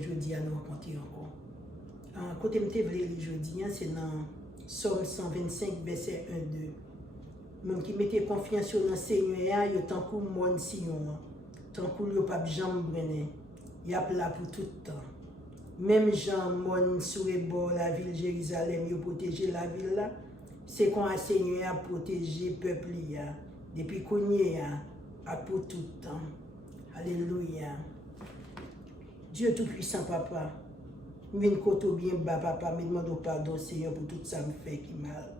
je dis à nous rencontrer encore. Côté me voulais aujourd'hui, c'est dans Somme 125, verset 1-2. Même qui mettait confiance sur le Seigneur, il y a tant que mon Sion, tant que il n'y a pas de jambes brené, il y a là pour tout le temps. Même Jean, mon sur le bord de la ville de Jérusalem, il a protégé la ville là. C'est quand le Seigneur a protégé le peuple depuis qu'on y est pour tout le temps. Alléluia. Dieu Tout-Puissant, Papa. Je viens de bien bas, Papa, mais demande pardon, Seigneur, pour tout ça me fait qui mal.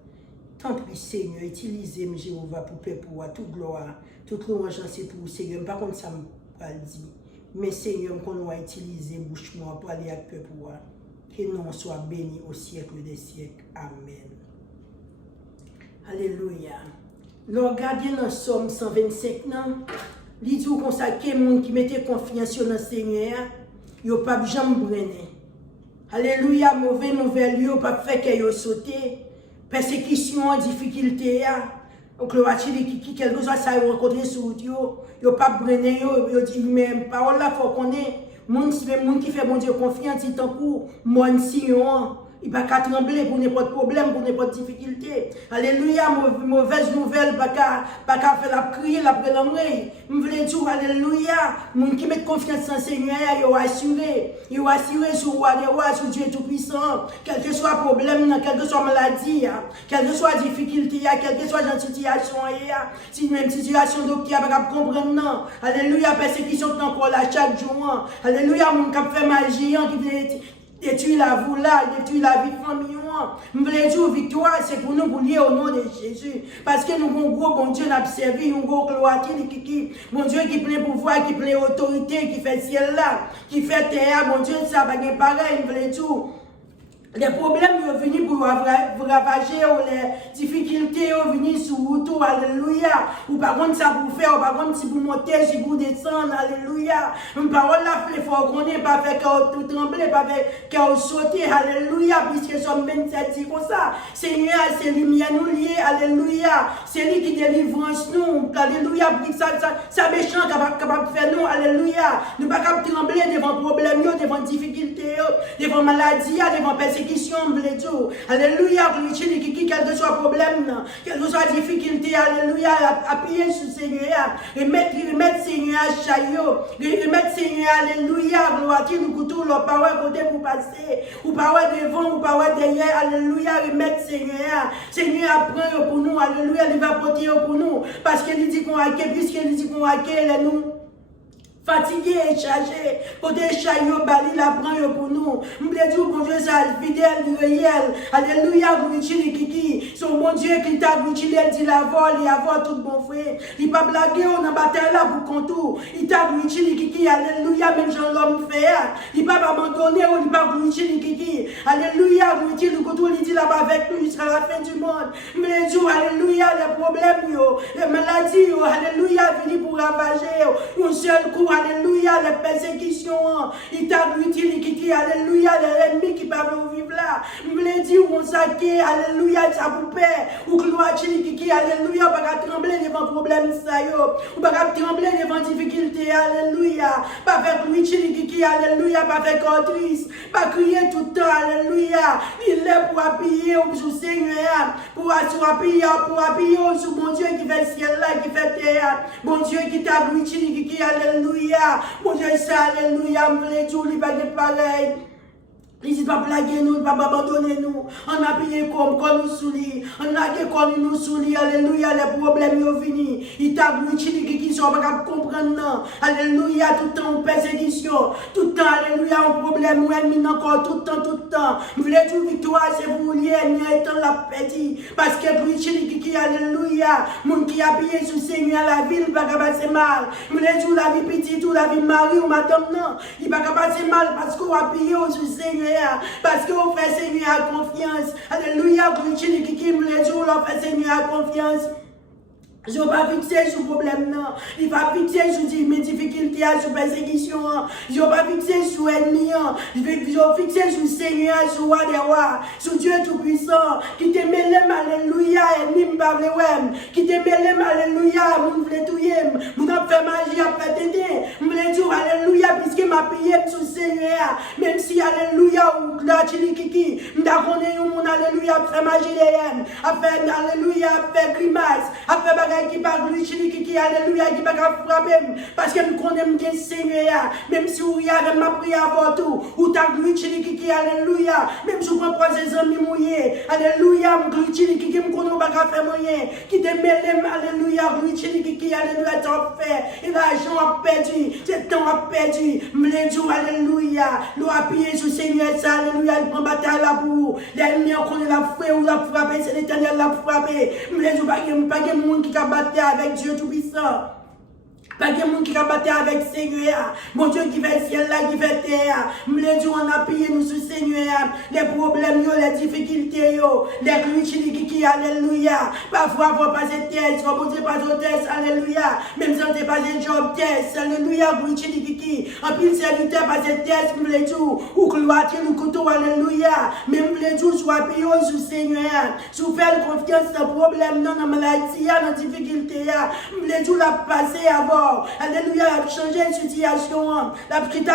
Tant pis, Seigneur, utilisez-moi, Jéhovah, pour peuple, pour toute gloire, toute louange, c'est pour Seigneur. Par contre, ça me pas dit. Mais Seigneur, qu'on va utiliser bouche moi pour aller avec le peuple. Que nous soit bénis au siècle des siècles. Amen. Alléluia. Le gardien dans Somme 125, il dit qu'on sait que les gens qui mettent confiance dans le Seigneur, ils n'ont pas jamais brûlé. Alléluia, mauvaise nouvelle, ils n'ont pas fait qu'ils sauté. Persécution, difficulté. Donc, le qui quelque chose ça rencontré sur route, ils n'ont pas brûlé, ils disent, mais parole là, il faut qu'on ait. Les gens qui font bon Dieu confiance, ils sont pour mon Sion. Il ne va pas trembler pour n'importe problème, pour n'importe difficulté. Alléluia, mauvaise nouvelle, pas qu'à faire la crier, la prélanger. Je voulais dire, alléluia, les gens qui mettent confiance en Seigneur, ils ont assuré. Ils ont assuré sur le roi des rois, sur Dieu Tout-Puissant. Quel que soit le problème, quelle que soit la maladie, quelle que soit la difficulté, quelle que soit la situation, si même situation docteur, il ne va pas comprendre. Alléluia, persécution encore là chaque jour. Alléluia, mon cap fait magie, qui veut détruire la vous là, détruire la vie de famille. Je voulais dire victoire, c'est pour nous lier au nom de Jésus. Parce que nous avons un gros bon Dieu n'a servi, un gros gloire qui bon Dieu qui plein pouvoir, qui plein autorité, qui fait ciel là, qui fait terre, bon Dieu, ça va être pareil, je voulais dire. Les problèmes sont venus pour vous ravager, les difficultés sont venues sur vous tout, alléluia. Ou par contre, ça vous fait, ou par contre, si vous montez, si vous descendez, alléluia. Une parole là, il faut qu'on ait pas fait tout trembler, pas fait qu'on sauter, alléluia, puisque sommes 27 dit comme ça. Seigneur, c'est lumière nous lier, alléluia. C'est lui qui délivre nous, alléluia, ça méchant capable de faire nous, alléluia. Nous ne pouvons pas trembler devant problème, devant difficulté, devant maladie, devant persécution. Alléluia, quel que soit le problème, quelle que soit la difficulté, alléluia, appuyez sur le Seigneur, remettre Seigneur à chaillot, remettre Seigneur, alléluia, gloire, qui nous coûte leur parole côté pour passer, ou parole devant, ou parole derrière, alléluia, remettre Seigneur, Seigneur apprend pour nous, alléluia, il va porter pour nous, parce qu'il dit qu'on a puisqu'il dit qu'on a nous. Fatigué et chargé, pour des chaillots, bali la prend pour nous. Nous voulons dire, bon Dieu, ça fidèle, réel. Alléluia, vous utilisez Kiki. Son bon Dieu qui t'a utilisé, dit la vol, il y a tout bon frère. Il n'a pas blagué, on a bataille là pour contour. Il t'a utilisé Kiki, alléluia, même Jean l'homme fait. Il n'a pas abandonné, il n'a pas utilisé Kiki. Alléluia, vous utilisez le contour, il dit là-bas avec nous jusqu'à la fin du monde. Nous voulons dire, alléluia, les problèmes, les maladies, alléluia, venez pour ravager. Un seul coup, alléluia, les persécutions, il t'a utilisé, alléluia, les ennemis qui peuvent vivre là. Je voulais dire, on s'acquiert, alléluia, ça vous paie, ou gloire, alléluia, on va trembler devant problème, ça y est, on va trembler devant difficulté, alléluia, pas faire lui, alléluia, pas faire cortrice, pas crier tout le temps, alléluia, il est pour appuyer sur le Seigneur, pour appuyer sur mon Dieu qui fait le ciel là, qui fait terre, mon Dieu qui t'a utilisé, alléluia. Mon Dieu, ça, alléluia, me voulait dire, il va être pareil. Il dit pas blaguer nous, pas abandonner nous. On a payé comme nous souliers. On a que comme nous souliers. Alléluia, les problèmes sont finis. Il t'a brûlé qui sont pas comprendre. Alléluia, tout le temps en persécution. Tout le temps, alléluia, un problème, ou ennemi encore, tout le temps, tout le temps. Vous voulez dire victoire, c'est vous vouliez, ennemi étant la pédie. Parce que brûlé qui, alléluia, mon qui a payé sur le Seigneur, la ville, va pas passer mal. Vous voulez dire la vie petite, ou la vie mari, ou madame, non. Il va pas passer mal parce qu'on a payé sur le Seigneur. Parce que vous faites Seigneur à confiance. Alléluia, vous qui me le jour, vous faites Seigneur à confiance. Je ne vais pas fixer sur le problème, non. Il va fixer sur mes difficultés, sur la persécution. Je ne vais pas fixer sur l'ennemi. Je vais fixer sur le Seigneur, sur le roi des rois, sur Dieu Tout-Puissant, qui te mêle, alléluia, ennemi, m'pavle, qui te mêle, alléluia, mon vle touye, mon a fait magie, a fait tété, m'vle dire, alléluia, puisque m'a payé sur le Seigneur, même si, alléluia, ou la chilikiki, m'da connaît, mon alléluia, a fait magie, a fait, alléluia, a fait grimace, a fait qui parle de qui alléluia, qui va frapper, parce que nous connaissons bien Seigneur, même si vous y avez ma prière pour tout, ou ta qui alléluia, même si vous prenez des amis mouillés, alléluia, qui me connaît pas faire moyen, qui te mêle, alléluia, qui alléluia, t'en fait, et l'argent a perdu, c'est temps a perdu, m'lédou, alléluia, l'eau a pillé sur Seigneur, ça, alléluia, il prend bataille là pour, l'ennemi on connaît la foi ou la frappé, c'est l'éternel la frappé, m'lédou, pas de monde qui battre avec Dieu Tout-Puissant. Pas de monde qui va battre avec Seigneur. Mon Dieu qui fait ciel là, qui fait terre. Les dieux on a payé nous sur Seigneur. Les problèmes, les difficultés, les critiques qui, alléluia. Parfois, vous passez test, vous ne pas au test, alléluia. Même si on ne pas un job test, alléluia, critiques qui. En pile serviteur passe test, les dieux, ou cloître le couteau, alléluia. Même les dieux soient payés sur Seigneur. Si vous faites confiance dans le problème, dans la maladie, dans la difficulté, les dieux l'a passé avant. Alléluia, la changé de situation. La petite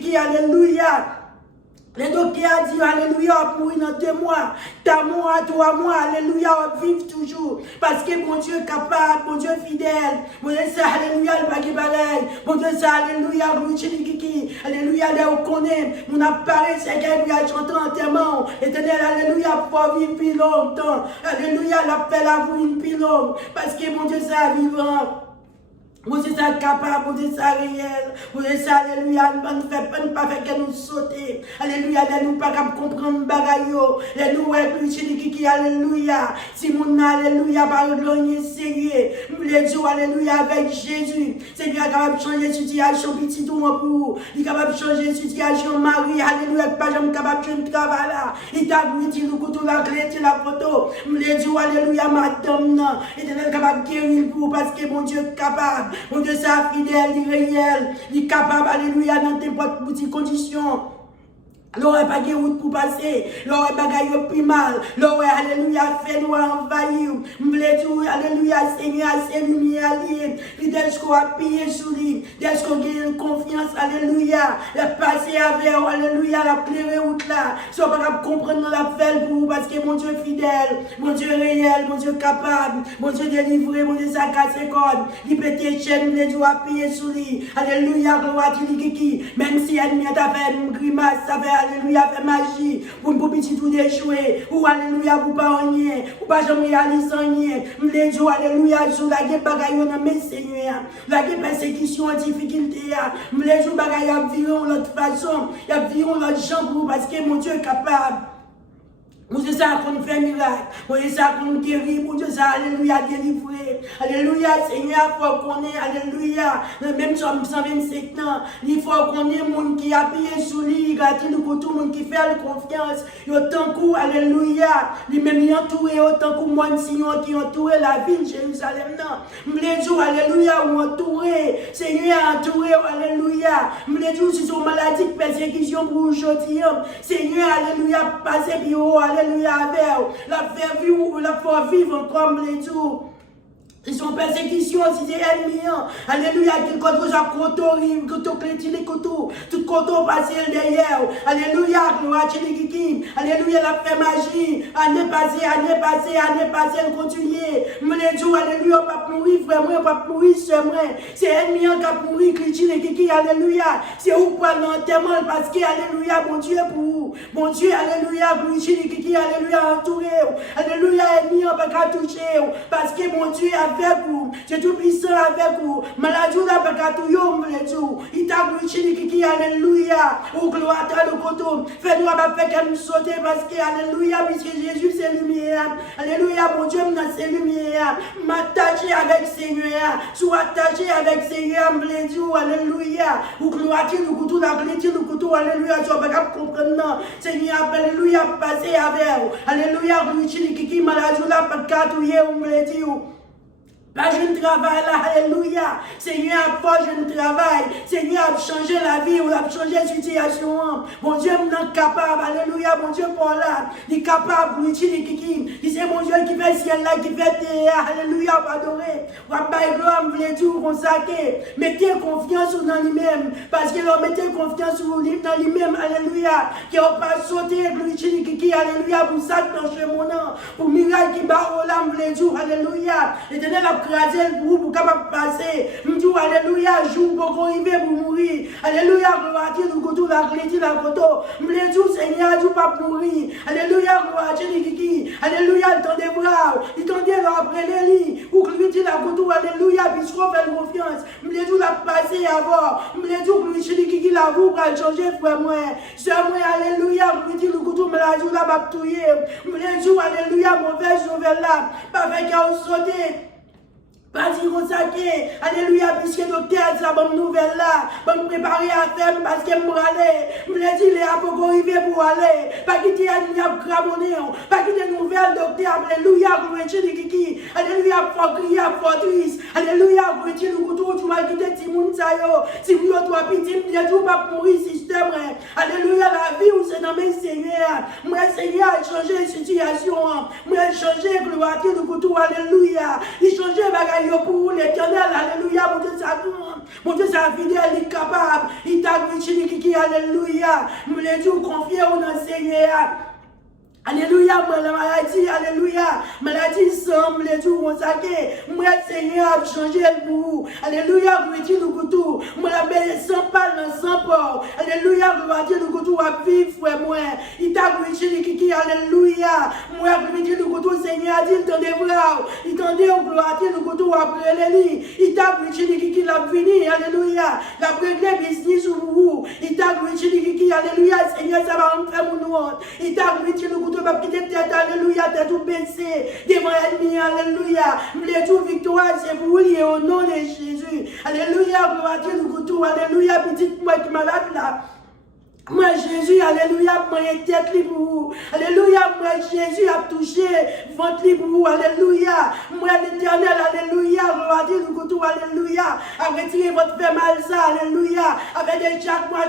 qui alléluia. Les docteurs disent alléluia, pour dans 2 mois. T'as mois, 3 mois, alléluia, on vive toujours. Parce que mon Dieu est capable, mon Dieu est fidèle. Mon Dieu c'est alléluia, le bagay pareil. Mon Dieu c'est alléluia, alléluia, on connaît. Mon appareil, c'est qu'il a chanté entièrement. Éternel, alléluia, pour vivre plus longtemps. Alléluia, l'appel à vous une plus longue. Parce que mon Dieu c'est vivant. Vous êtes capable, vous êtes réel, vous êtes alléluia, ne pas faire que nous sauter. Alléluia, nous pas comprendre bagayo, les nous qui alléluia. Si mon alléluia par le glorieux sérieux, les jours alléluia avec Jésus. Seigneur est capable de changer la situation petit tout pour vous. Il est capable de changer la situation Marie, alléluia, pas jamais capable de travail là. Il t'a dit le couteau la clé, la photo. Les jours alléluia madame non, il est capable de guérir pour parce que mon Dieu est capable. Mon Dieu, c'est fidèle, il est réel, il est capable, alléluia, dans n'importe quelle condition. L'aurait pas de route pour passer, l'aurait bagaille plus mal, l'aurait, alléluia, fait nous envahir, m'vle alléluia, Seigneur, c'est lumière liée, puis dès qu'on a payé sur lui, dès qu'on gagne confiance, alléluia, la passer avec, alléluia, la clairer route là, soit pas capable de comprendre la fait pour vous, parce que mon Dieu est fidèle, mon Dieu réel, mon Dieu capable, mon Dieu délivré, mon Dieu ça casse les cordes, il pète les chaînes, les doigts appuyer sur lui, alléluia, gloire à Dieu, même si elle t'a fait une grimace, ça fait alléluia, fait magie, pour ne petit tout déjouer, ou alléluia, pour pas rien, ou pas jamais réaliser rien, les jours, alléluia, sur la guerre bagaille, on a mes seigneurs, la guerre persécution, difficulté, les jours bagaille, il y a l'autre façon, il y a l'autre chambre, parce que mon Dieu est capable. Mon Dieu, ça qu'on fait miracle. Mon Dieu, ça qu'on guérit. Mon Dieu, ça, alléluia, délivré. Alléluia, Seigneur, il faut qu'on ait, alléluia. Même sur 125 ans, il faut qu'on ait un monde qui a payé sur lui, gratuit, tout le monde qui fait confiance. Et autant que, alléluia, lui même y entouré, autant que moi, Seigneur, qui entouré la ville de Jérusalem. Non, les jours, alléluia, ou entouré. Seigneur, entouré, alléluia. Les jours, si son maladie, persécution pour aujourd'hui. Seigneur, alléluia, passez bio, alléluia, avec la faire vivre, la faire vivre comme les jours. Ils sont persécutions, si c'est ennemis. Alléluia, qu'il côté ça cotorime, coto clétile coto, tout coto passé derrière. Alléluia, gloire à Dieu. Alléluia, la fait magie. Année passée, elle continue. Me les jours, alléluia, pas mourir, frère, moi, pas mourir, sœur, moi. C'est ennemi qui a mouru, clétile qui, alléluia. C'est où pour l'enterrement, parce que, alléluia, mon Dieu pour vous. Mon Dieu, alléluia, clétile qui, alléluia, entouré. Alléluia, ennemi, on pas toucher. Parce que mon Dieu avec vous, c'est tout puissant avec vous. Maladie n'a pas qu'à tout yom, il t'a glorifié qui, alléluia, ou gloire à le coton. Fais-nous pas faire qu'elle nous saute parce que, alléluia, puisque Jésus c'est lumière. Alléluia, mon Dieu, c'est lumière. M'attacher avec Seigneur, soit attaché avec Seigneur, alléluia, ou gloire à le couteau, la clé, le couteau, alléluia, tu vas pas comprendre. Seigneur, alléluia, passer avec vous. Alléluia, glorifié qui, maladie n'a pas qu'à tout yom, Pas je travail là, alléluia. Seigneur a pas je travail. Seigneur a changé la vie, ou a changé la situation. Mon Dieu est capable, alléluia. Mon Dieu pour là, il est capable, il c'est mon Dieu qui fait ciel là, qui fait terre, alléluia, pour adorer. Pour bailler gloire, vous voulez tout consacrer. Mettez confiance dans lui-même, parce que l'on mettez confiance dans lui-même, alléluia. Qui n'a pas sauté, alléluia, pour ça dans chez mon nom, pour miracle qui bat au lame, vous voulez tout, alléluia. L'éternel a crasé pour capable passer. M'dou alléluia, jour pour arriver pour mourir. Alléluia, gloire à Dieu, nous goûtons la clé la photo. M'dou Seigneur, tu pas mourir. Alléluia, gloire à Dieu, Kiki. Alléluia, il tend des bras. Il tend des bras après les lits. Ou que lui dit la photo, alléluia, puisqu'on fait confiance. M'dou la passer avant. M'dou lui dit Kiki la vous pour changer frère moi. Sœur moi, alléluia, lui dit le couteau, mais la joue la baptouiller. M'dou alléluia, mauvaise nouvelle là. Pas avec un sauter. Pas dire consacré, alléluia, puisque docteur dit la bonne nouvelle là, bon préparer à faire parce que me aller, me dit les apôtres arriver pour aller, pas quitter à n'y a cramonné, pas quitter nouvelle docteur, alléluia, gloire à Dieu kiki, alléluia, pour crier, pour triste, alléluia, gloire à Dieu, nous couteau, tu vas quitter Timoun Sayo, Timoun toi petit, il tout pas mourir système, alléluia, la vie où c'est dans mes Seigneur, moi Seigneur a changé la situation, moi changé, gloire à Dieu, nous couteau, alléluia, il changé bagage pour l'éternel, alléluia, mon Dieu, ça mon Dieu, ça fidèle, il est capable, il t'a glitché, alléluia, me l'ai dit, confier au Seigneur. Alléluia, moi la maladie, alléluia, maladie semble tout consacré. Moi, Seigneur, a changé pour vous. Alléluia, gloire à Dieu, nous couteaux. Moi, la belle sans parle, sans port. Alléluia, gloire à Dieu, nous couteaux à vivre, frère, moi. Il t'a glitché, kiki, alléluia. Moi, gloire à Dieu, nous couteaux, Seigneur, a dit, il t'en bras. Il t'en dit, gloire à Dieu, nous couteaux après les lits. Il t'a glitché, kiki, la fini, alléluia. La régler business pour vous. Il t'a glitché, kiki, alléluia, Seigneur, ça va me faire mon nom. Il t'a glitché, nous couteaux. Alléluia, t'es tout baissé devant l'ennemi, alléluia. Les tout victoire, c'est pour lier au nom de Jésus. Alléluia, gloire à Dieu, nous goûtons, alléluia, petite moi qui est malade là. Moi, Jésus, alléluia, moi, tête libre pour vous. Alléluia, moi, Jésus a touché votre libre pour vous. Alléluia. Moi, l'éternel, alléluia. Gloire à Dieu, nous goûtons, alléluia. A retirer votre fait mal, ça, alléluia. Avec des chaque mois,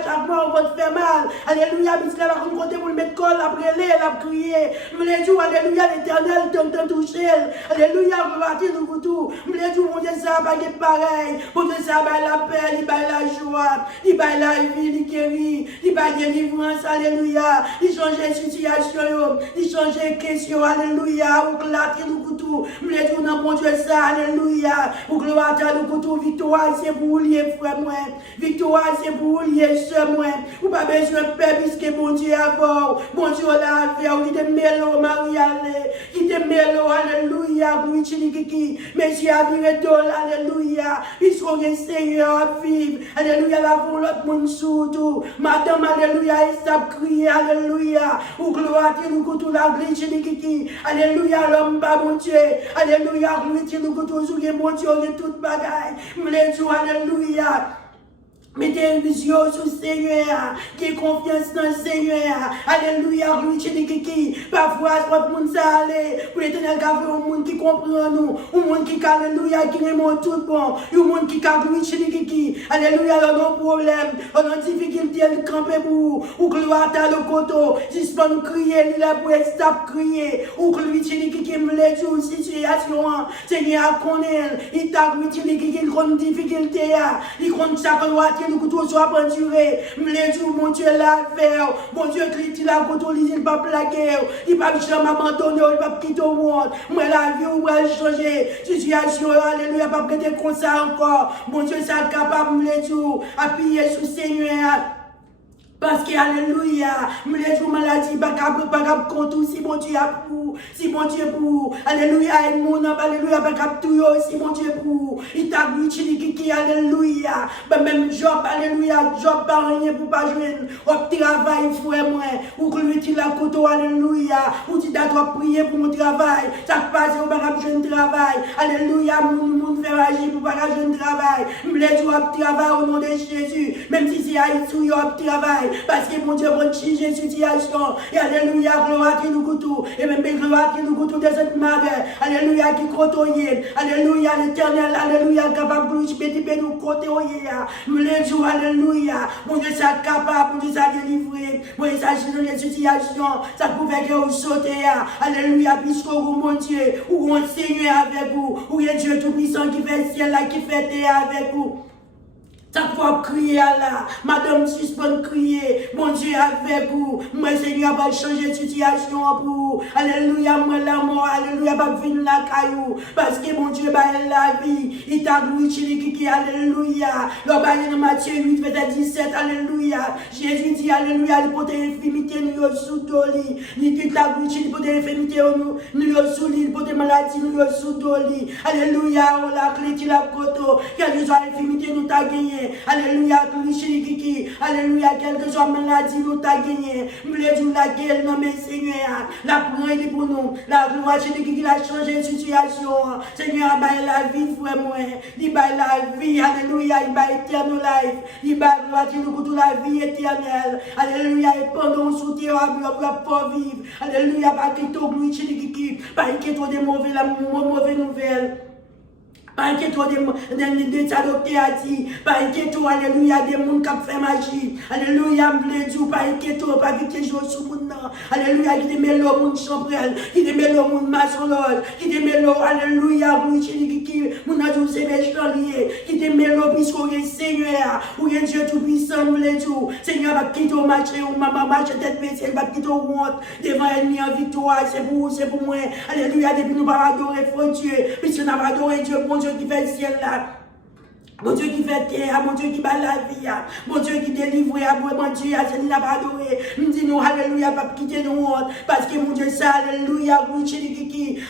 votre fait mal. Alléluia, puisque la rencontre pour le mettre colle, après les, la prier. Me les jours, alléluia, l'éternel, t'entend toucher. Alléluia, gloire à Dieu, nous goûtons. Me les jours, mon Dieu, ça va pas pareil. Mon Dieu, ça va la paix, il va la joie, il va la vie, il guérit, il va délivrance, alléluia. Il change de situation, il change de question, alléluia. Ou clater nous couteau, me les tourne mon Dieu ça, alléluia. Ou gloire à nous couteau, victoire c'est pour lier frère moi. Victoire c'est pour lier sœur moi. Ou pas besoin de paix puisque mon Dieu a fort. Mon Dieu l'a fait, ou qui te mêle Marie-Allé, qui te mêle, alléluia. Louis Chilikiki, Monsieur a viré d'ol, alléluia. Ils sont les Seigneur à vivre, alléluia. La volonté mon surtout, madame, alléluia, et ça crie, alléluia. Ou gloire à Dieu, nous goûtons la glitch, alléluia, l'homme, pas mon Dieu, alléluia, gloire nous goûtons sur les mon Dieu, et toute bagaille, me les jours, alléluia. Mettez une vision sur le Seigneur, qui est confiance dans le Seigneur. Alléluia, Kiki. Parfois, le monde s'allait, pour l'éternel, un monde qui comprend nous, un monde qui, alléluia, qui remonte tout bon, un monde qui, Kiki. Alléluia, on a un problème, on a une difficulté de camper pour vous, ou gloire à le coteau, suspend crier, il a pour stop crier, ou gloire Kiki, me les jours, situation, Seigneur, connaît, il t'a Kiki, il a une difficulté, il compte chaque loi. Nous couteaux soit pendurés, me les jours, mon Dieu l'a fait, mon Dieu critique la couteau, il ne va pas plaquer, il ne va jamais abandonner, il va quitter au monde, moi la vie où va changer, situation, alléluia, pas prêter comme ça encore, mon Dieu, ça capable, me les jours, appuyer sur le Seigneur. Parce que, alléluia, me les jours maladie, pas capable contre si mon Dieu a pour, si mon Dieu pour, alléluia, et mon âme, alléluia, pas capable tout, si mon Dieu pour, il t'a dit, qui, alléluia, même Job, alléluia, Job pas rien pour pas jouer, au travail, frère, moi, ou que lui tire la couteau, alléluia, ou tu dois prier pour mon travail, ça passe, au pas jouer un travail, alléluia, mon monde fait agir pour pas jouer un travail, me les jours, au travail, au nom de Jésus, même si c'est Haïti, au travail, parce que mon Dieu, bon changer situation. Et alléluia, gloire qui nous goûte, et même gloire qui nous goûte de cette mère, alléluia, qui côtoie, alléluia, l'éternel, alléluia, capable de nous côtoyer, me jours, alléluia, mon Dieu, ça capable, mon Dieu, ça délivrer, mon Dieu, ça changer les situations, ça pouvait que vous sautez, alléluia, puisque vous, mon Dieu, ou on Seigneur avec vous, ou il y a Dieu tout-puissant qui fait le ciel là, qui fait terre avec vous. Chaque fois crier là, madame suspend crier, mon Dieu avec vous, moi Seigneur va changer de situation pour vous, alléluia, moi la mort, alléluia, va venir la caillou, parce que mon Dieu va la vie, il t'a glorifié, qui alléluia, le bail dans Matthieu 8, verset 17, alléluia, Jésus dit alléluia, il peut infirmité nous sous doli, il t'a glorifié, il peut infirmité nous sous lit, il peut maladie nous sous doli, alléluia, on la clé qui la koto, quelle que soit l'infirmité nous t'a gagné. Alléluia, alléluia, quelle que soit maladie, nous t'a gagné. Nous le disons la gueule, non, mais Seigneur, la prière pour nous. La gloire, c'est qui a changé de situation. Seigneur, il la vie, frère, moi. Il baille la vie, alléluia, il baille éternel life. Il baille gloire, nous la vie éternelle. Alléluia, et pendant nous soutien, pour vivre. Alléluia, pas qu'il t'oublie, pas qu'il t'oublie des mauvaises nouvelles. Pas inquiétez-vous des adoptés à dire. Pas inquiétez-vous, alléluia, des gens qui font magie. Alléluia, m'blédou, pas inquiétez-vous, pas vite jouer sur mon nom. Alléluia, qui démêle le monde chambrel, qui démêle le monde maçonlage, qui démêle le, alléluia, qui mon adou c'est méchant lié, qui démêle le puisqu'on est Seigneur, ou est Dieu tout-puissant, m'blédou. Seigneur, va quitter au marché, ou maman marche tête baissée, va quitter au honte, devant l'ennemi en victoire, c'est pour moi. Alléluia, depuis nous pas adorer faux Dieu, puisque nous avons adoré Dieu, bon Dieu qui fait le ciel là. Mon Dieu qui fait terre, mon Dieu qui bat la vie, mon Dieu qui délivre, mon Dieu, c'est n'a pas adoré. Nous disons, alléluia, pas quitter nous, parce que mon Dieu, ça, alléluia,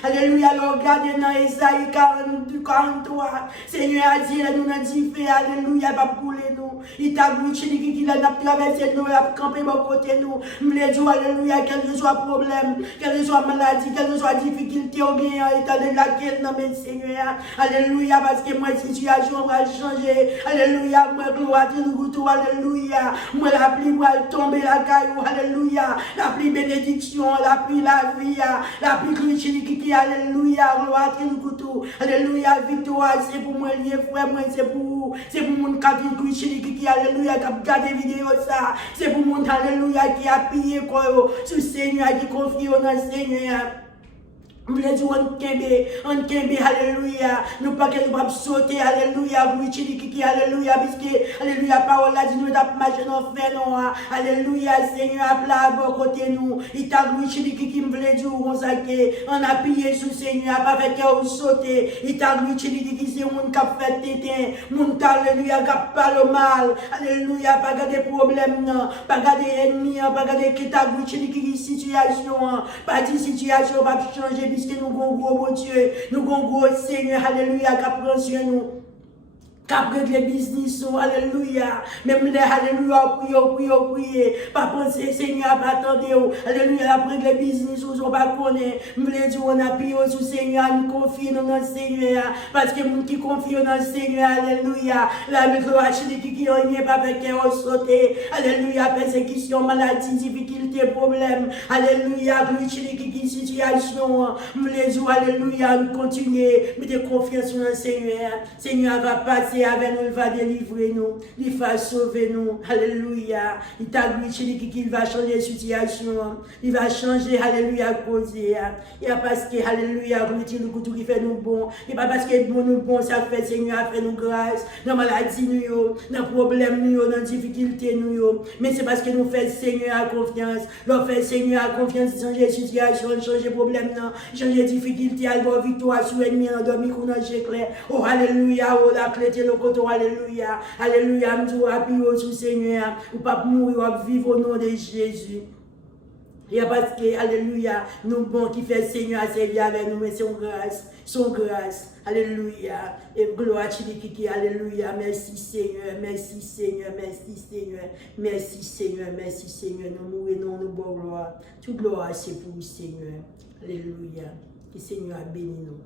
alléluia, regardez dans Esaïe 43. Seigneur a dit, nous a dit, alléluia, pas couler nous. Il t'a glorifié, il a traversé nous, il a campé mon côté nous. Nous les disons, alléluia, quel que soit problème, quelle que soit maladie, quelle que soit difficulté, au bien, état de laquelle, non, mais Seigneur, alléluia, parce que moi, situation va changer. Alléluia, moi, gloire, tout, alléluia. Moi, la pluie va tomber la caillou, alléluia. La pluie bénédiction, la pluie la vie, la pluie qui, alléluia, gloire, tout, alléluia, victoire, c'est pour moi, lié, frère, moi, c'est pour mon qui, alléluia, qui a regardé vidéo ça. C'est pour mon, alléluia, qui a pillé, quoi, sur le Seigneur, qui confie dans le Seigneur. Nous voulons dire, on kembe, alléluia. Nous pas que nous pas sauter, alléluia. Alléluia, puisque, alléluia, parole là dit nous d'ap marcher dans fait, non. Alléluia, Seigneur, à plat, bon côté nous. Il t'a glorifié, qui me voulait dire, on a appuyé sur le Seigneur, pas fait que sauter. Il t'a glorifié, qui c'est mon cap fait tétin. Mon alléluia, cap pas le mal. Alléluia, pas garder problème, non. Pas garder ennemi, pas garder qui t'a glorifié, qui situation. Pas de situation, pas changer. Puisque nous avons gros bon Dieu, nous avons gros Seigneur, alléluia, qui prend sur nous. Qu'après les business, alléluia. Même les alléluia, priez. Pas penser, Seigneur, pas attendre. Alléluia, après les business, on va connaître. Nous voulons dire, on appuie sur le Seigneur, nous confions dans le Seigneur. Parce que nous qui confions dans le Seigneur, alléluia. La gloire, qui n'est pas avec qui sauter. Alléluia, persécution, maladie, difficulté, problème. Alléluia, qui situation. Nous voulons dire, alléluia, nous continuer. Mettez confiance dans le Seigneur. Seigneur va passer avec nous, il va délivrer nous, il va sauver nous, alléluia. Il t'a glorifié qu'il va changer la situation, il va changer, alléluia, causer. Et parce que, alléluia, glorifier nous tout qui fait nous bon, et pas parce que nous bon, ça fait Seigneur, fait nous grâce, dans la maladie, nous, dans le problème, nous, dans la difficulté, nous, mais c'est parce que nous faisons Seigneur à confiance, nous faisons Seigneur à confiance, changer la situation, changer le problème, changer la difficulté, avoir victoire sur l'ennemi, endormi, qu'on a clair, oh, alléluia, oh, la clé, le coton, alléluia, alléluia, nous appuyons sur le Seigneur, ou pas mourir, ou vivre au nom de Jésus. Et parce que, alléluia, nous bon qui fait Seigneur à servir avec nous, mais son grâce, alléluia, et gloire à qui, alléluia, merci Seigneur, merci Seigneur, merci Seigneur, merci Seigneur, merci Seigneur, nous mourons, nous bon gloire, toute gloire c'est pour le Seigneur, alléluia, que le Seigneur a béni nous.